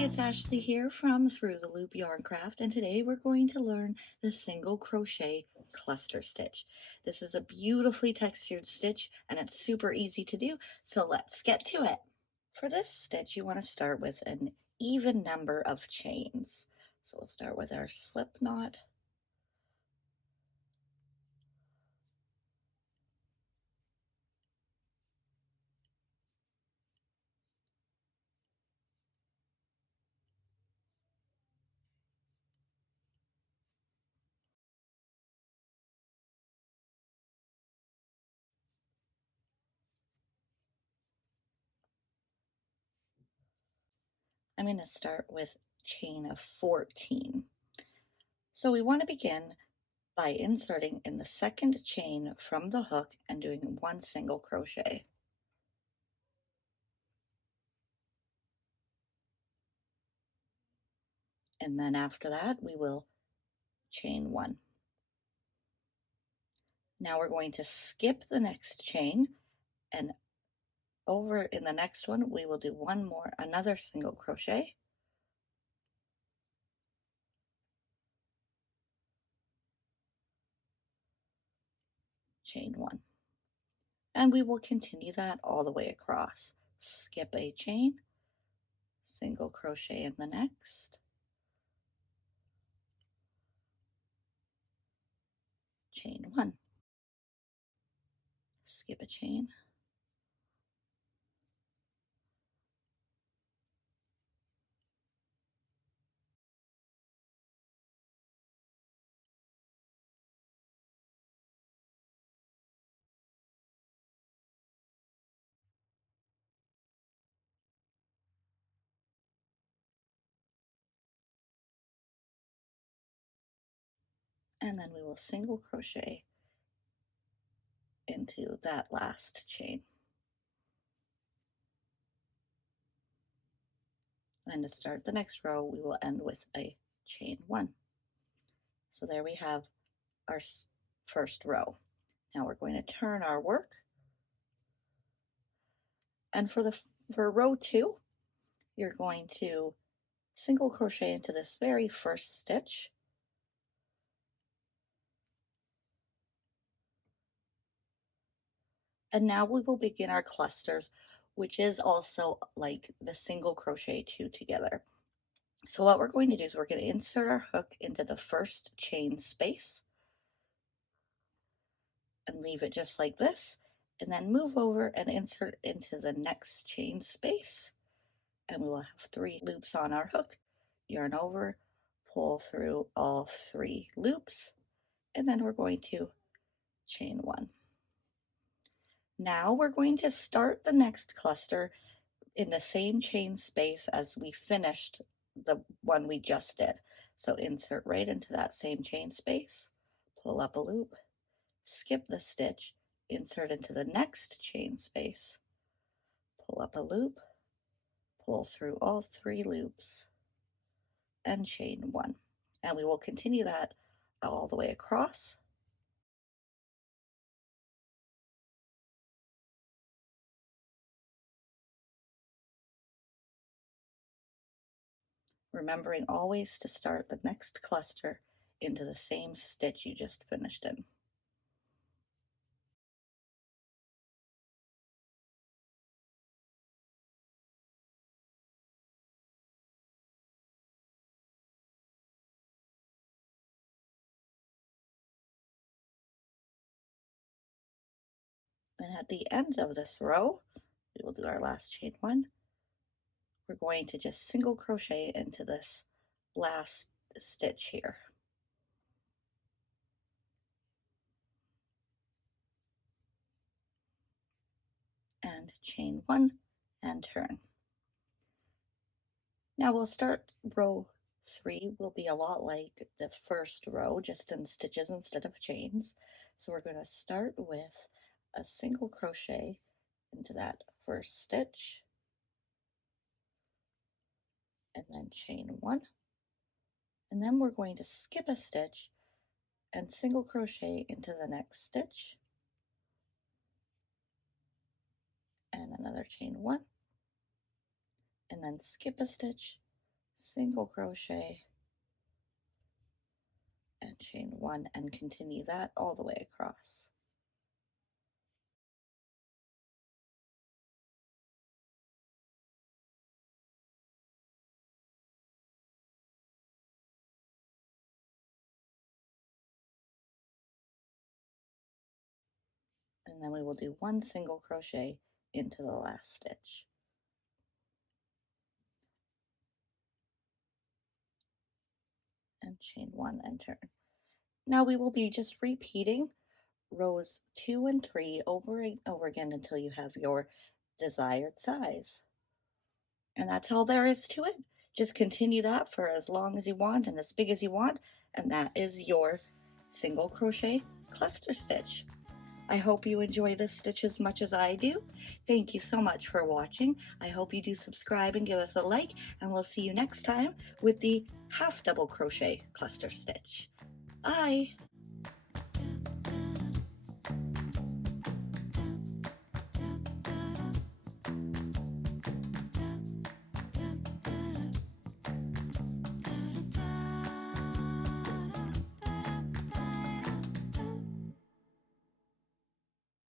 it's Ashley here from Through the Loop Yarn Craft, and today we're going to learn the single crochet cluster stitch. This is a beautifully textured stitch and it's super easy to do, so let's get to it. For this stitch, you want to start with an even number of chains. So we'll start with our slip knot. I'm going to start with chain of 14. So we want to begin by inserting in the second chain from the hook and doing one single crochet. And then after that, we will chain one. Now we're going to skip the next chain, and over in the next one, we will do another single crochet. Chain one. And we will continue that all the way across. Skip a chain, single crochet in the next, chain one, skip a chain, and then we will single crochet into that last chain. And to start the next row, we will end with a chain one. So there we have our first row. Now we're going to turn our work. And for row 2, you're going to single crochet into this very first stitch. And now we will begin our clusters, which is also like the single crochet 2 together. So what we're going to do is we're going to insert our hook into the first chain space and leave it just like this, and then move over and insert into the next chain space, and we will have 3 loops on our hook. Yarn over, pull through all 3 loops, and then we're going to chain 1. Now we're going to start the next cluster in the same chain space as we finished the one we just did. So insert right into that same chain space, pull up a loop, skip the stitch, insert into the next chain space, pull up a loop, pull through all 3 loops, and chain 1. And we will continue that all the way across. Remembering always to start the next cluster into the same stitch you just finished in. And at the end of this row, we will do our last chain 1. We're going to just single crochet into this last stitch here. And chain 1 and turn. Now we'll start row 3 will be a lot like the first row, just in stitches instead of chains. So we're going to start with a single crochet into that first stitch, and then chain 1, and then we're going to skip a stitch and single crochet into the next stitch, and another chain 1, and then skip a stitch, single crochet, and chain 1, and continue that all the way across. And then we will do 1 single crochet into the last stitch. And chain 1 and turn. Now we will be just repeating rows 2 and 3 over and over again until you have your desired size. And that's all there is to it. Just continue that for as long as you want and as big as you want, and that is your single crochet cluster stitch. I hope you enjoy this stitch as much as I do. Thank you so much for watching. I hope you do subscribe and give us a like, and we'll see you next time with the half double crochet cluster stitch. Bye!